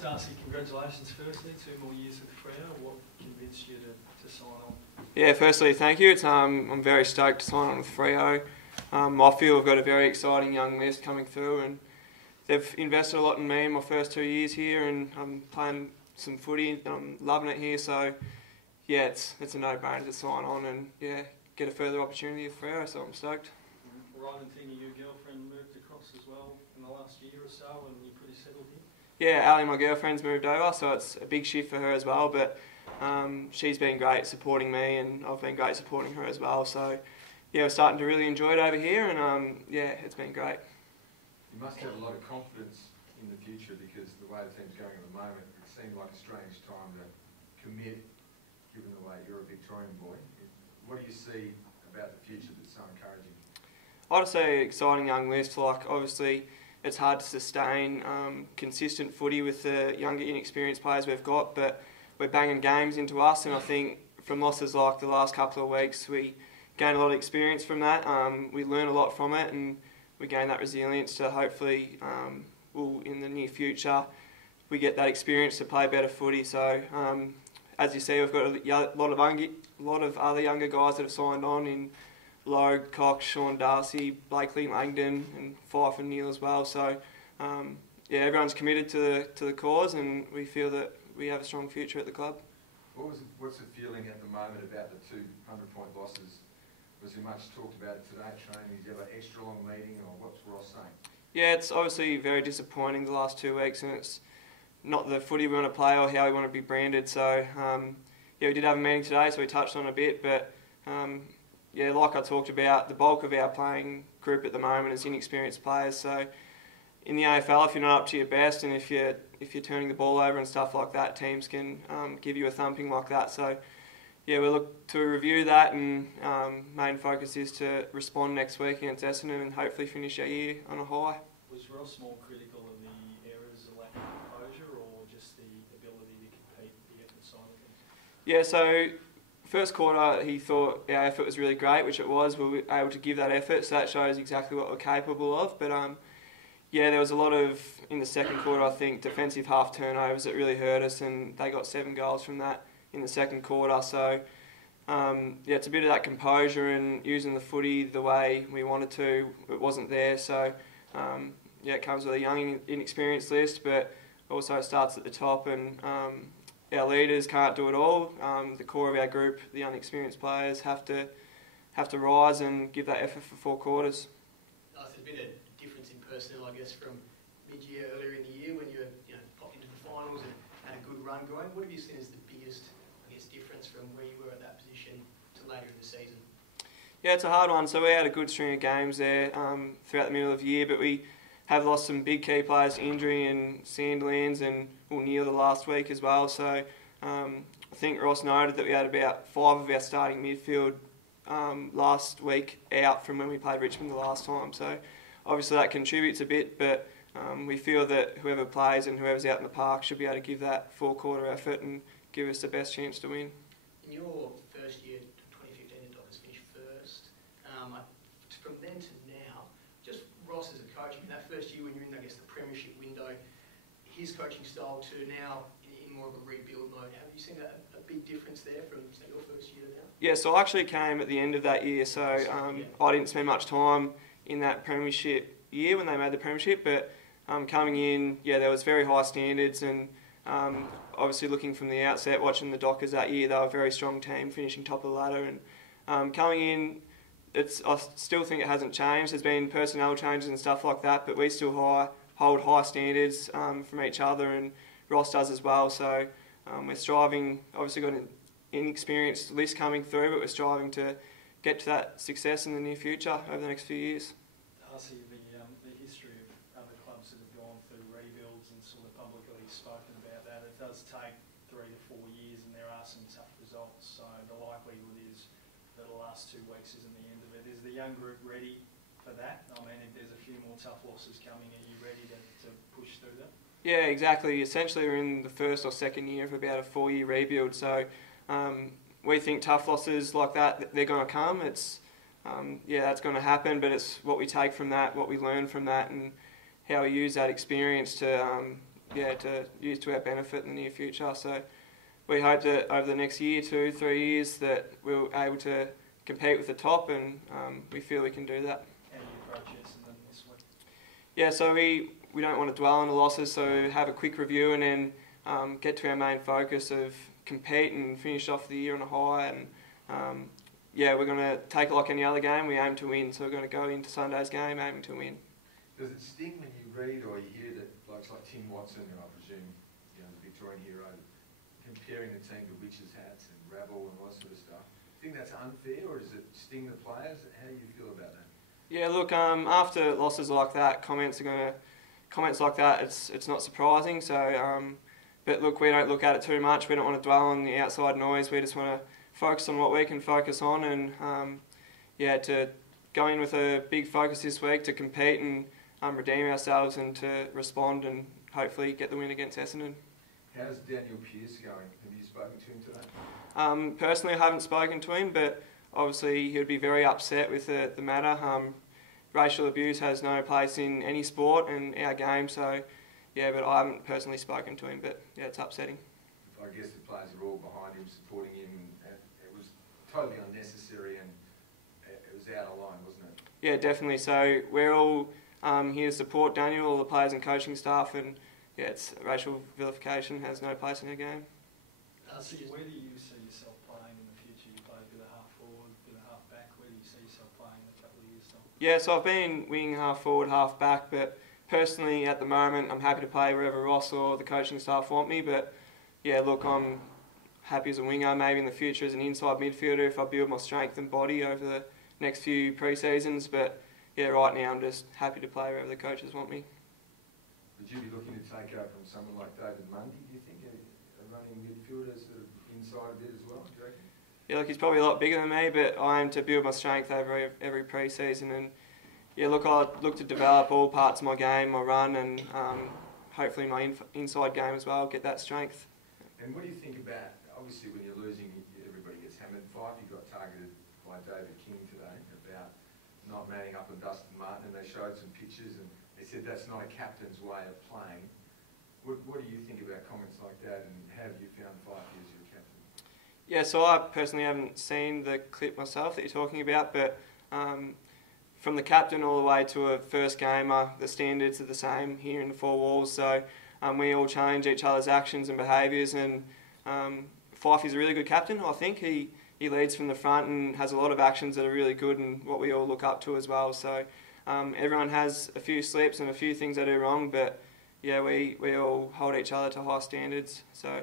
Darcy, congratulations firstly, 2 more years with Freo. What convinced you to sign on? Yeah, firstly, thank you. I'm very stoked to sign on with Freo. I feel we've got a very exciting young list coming through, and they've invested a lot in me in my first 2 years here, and I'm playing some footy. I'm loving it here, so yeah, it's a no-brainer to sign on and yeah, get a further opportunity with Freo. So I'm stoked. Right, and thinking your girlfriend moved across as well in the last year or so, and you're pretty settled here. Yeah, Ali, my girlfriend's moved over, so it's a big shift for her as well. But she's been great supporting me, and I've been great supporting her as well. So yeah, we're starting to really enjoy it over here, and yeah, it's been great. You must have a lot of confidence in the future, because the way the team's going at the moment, it seemed like a strange time to commit, given the way you're a Victorian boy. What do you see about the future that's so encouraging? I'd say exciting young list. Like, obviously, it's hard to sustain consistent footy with the younger, inexperienced players we've got, but we're banging games into us, and I think from losses like the last couple of weeks, we gain a lot of experience from that. We learn a lot from it, and we gain that resilience to hopefully, in the near future, we get that experience to play better footy. So, as you see, we've got a lot of other younger guys that have signed on in Logue, Cox, Sean, Darcy, Blakely, Langdon, and Fife and Neil as well. So, yeah, everyone's committed to the cause, and we feel that we have a strong future at the club. What's the feeling at the moment about the 2 100-point losses? Was there much talked about it today at training? Did you have an extra long meeting, or what's Ross saying? Yeah, it's obviously very disappointing the last 2 weeks, and it's not the footy we want to play or how we want to be branded. So, yeah, we did have a meeting today, so we touched on it a bit, but yeah, like I talked about, the bulk of our playing group at the moment is inexperienced players. So in the AFL, if you're not up to your best, and if you're turning the ball over and stuff like that, teams can give you a thumping like that. So yeah, we'll look to review that, and main focus is to respond next week against Essendon and hopefully finish our year on a high. Was Ross more critical of the errors, the lack of composure, or just the ability to compete, the effort side of things? Yeah, so first quarter, he thought our effort was really great, which it was. We were able to give that effort, so that shows exactly what we're capable of. But yeah, there was a lot of, in the second quarter, I think, defensive half turnovers that really hurt us, and they got 7 goals from that in the second quarter. So yeah, it's a bit of that composure and using the footy the way we wanted to. It wasn't there, so yeah, it comes with a young, inexperienced list, but also starts at the top, and our leaders can't do it all. The core of our group, the unexperienced players, have to rise and give that effort for 4 quarters. There's been a difference in personnel, I guess, from mid-year earlier in the year when you popped into the finals and had a good run going. What have you seen as the biggest, I guess, difference from where you were at that position to later in the season? Yeah, it's a hard one. So we had a good string of games there throughout the middle of the year, but we have lost some big key players to injury, and Sandlands and Neil the last week as well. So I think Ross noted that we had about 5 of our starting midfield last week out from when we played Richmond the last time. So obviously that contributes a bit, but we feel that whoever plays and whoever's out in the park should be able to give that 4-quarter effort and give us the best chance to win. In your first year, 2015, the Dockers finished first. From then to now, just Ross as a coach, in that first year when you're in, I guess, the premiership window, his coaching style to now in more of a rebuild mode, have you seen a big difference there from, say, your first year to now? Yeah, so I actually came at the end of that year, so I didn't spend much time in that premiership year when they made the premiership, but coming in, yeah, there was very high standards, and obviously looking from the outset, watching the Dockers that year, they were a very strong team, finishing top of the ladder, and coming in, I still think it hasn't changed. There's been personnel changes and stuff like that, but we still hold high standards from each other, and Ross does as well. So we're striving, obviously got an inexperienced list coming through, but we're striving to get to that success in the near future over the next few years. Darcy, the history of other clubs that have gone through rebuilds and sort of publicly spoken about that, it does take 3 to 4 years, and there are some tough results. So the likelihood is that the last 2 weeks isn't the end of it. Is the young group ready for that? I mean, if there's a few more tough losses coming, are you ready to push through that? Yeah, exactly. Essentially, we're in the first or second year of about a 4-year rebuild. So we think tough losses like that, they're going to come. It's yeah, that's going to happen, but it's what we take from that, what we learn from that, and how we use that experience to to use to our benefit in the near future. So we hope that over the next year, 2, 3 years, that we're able to compete with the top, and we feel we can do that. How do you approach Essendon this week? Yeah, so we don't want to dwell on the losses, so have a quick review and then get to our main focus of compete and finish off the year on a high. And we're going to take it like any other game. We aim to win, so we're going to go into Sunday's game aiming to win. Does it sting when you read or you hear that blokes like Tim Watson, who I presume, the Victorian hero, comparing the team to witches' hats and rabble and all that sort of stuff? Do you think that's unfair, or does it sting the players? How do you feel about that? Yeah, look, after losses like that, comments like that, it's not surprising. So, but look, we don't look at it too much. We don't want to dwell on the outside noise. We just want to focus on what we can focus on, and to go in with a big focus this week to compete and redeem ourselves and to respond and hopefully get the win against Essendon. How's Daniel Pearce going? Have you spoken to him today? Personally, I haven't spoken to him, but obviously he would be very upset with the matter. Racial abuse has no place in any sport and our game, so but I haven't personally spoken to him, but it's upsetting. I guess the players are all behind him, supporting him, and it was totally unnecessary and it was out of line, wasn't it? Yeah, definitely. So we're all here to support Daniel, all the players and coaching staff, and it's racial vilification has no place in our game. So where do you see yourself playing in the future? You play a bit of half forward, a bit of half back. Where do you see yourself playing in a couple of years' time? Yeah, so I've been wing, half forward, half back, but personally at the moment I'm happy to play wherever Ross or the coaching staff want me. But look, I'm happy as a winger, maybe in the future as an inside midfielder if I build my strength and body over the next few pre-seasons. But right now I'm just happy to play wherever the coaches want me. Would you be looking to take over from someone like David Mundy, do you think, a running midfielder sort of inside a bit as well, do you reckon? Yeah, look, he's probably a lot bigger than me, but I aim to build my strength over every pre-season, and look, I look to develop all parts of my game, my run, and hopefully my inside game as well, get that strength. And what do you think about, obviously when you're losing, everybody gets hammered. You got targeted by David King today about not manning up on Dustin Martin, and they showed some pictures and they said that's not a captain's way of playing. What do you think about comments like that, and how have you found Fife as your captain? Yeah, so I personally haven't seen the clip myself that you're talking about, but from the captain all the way to a first gamer, the standards are the same here in the four walls. So we all challenge each other's actions and behaviours, and Fife is a really good captain. I think he leads from the front and has a lot of actions that are really good and what we all look up to as well. So everyone has a few slips and a few things they do wrong, but we all hold each other to high standards. So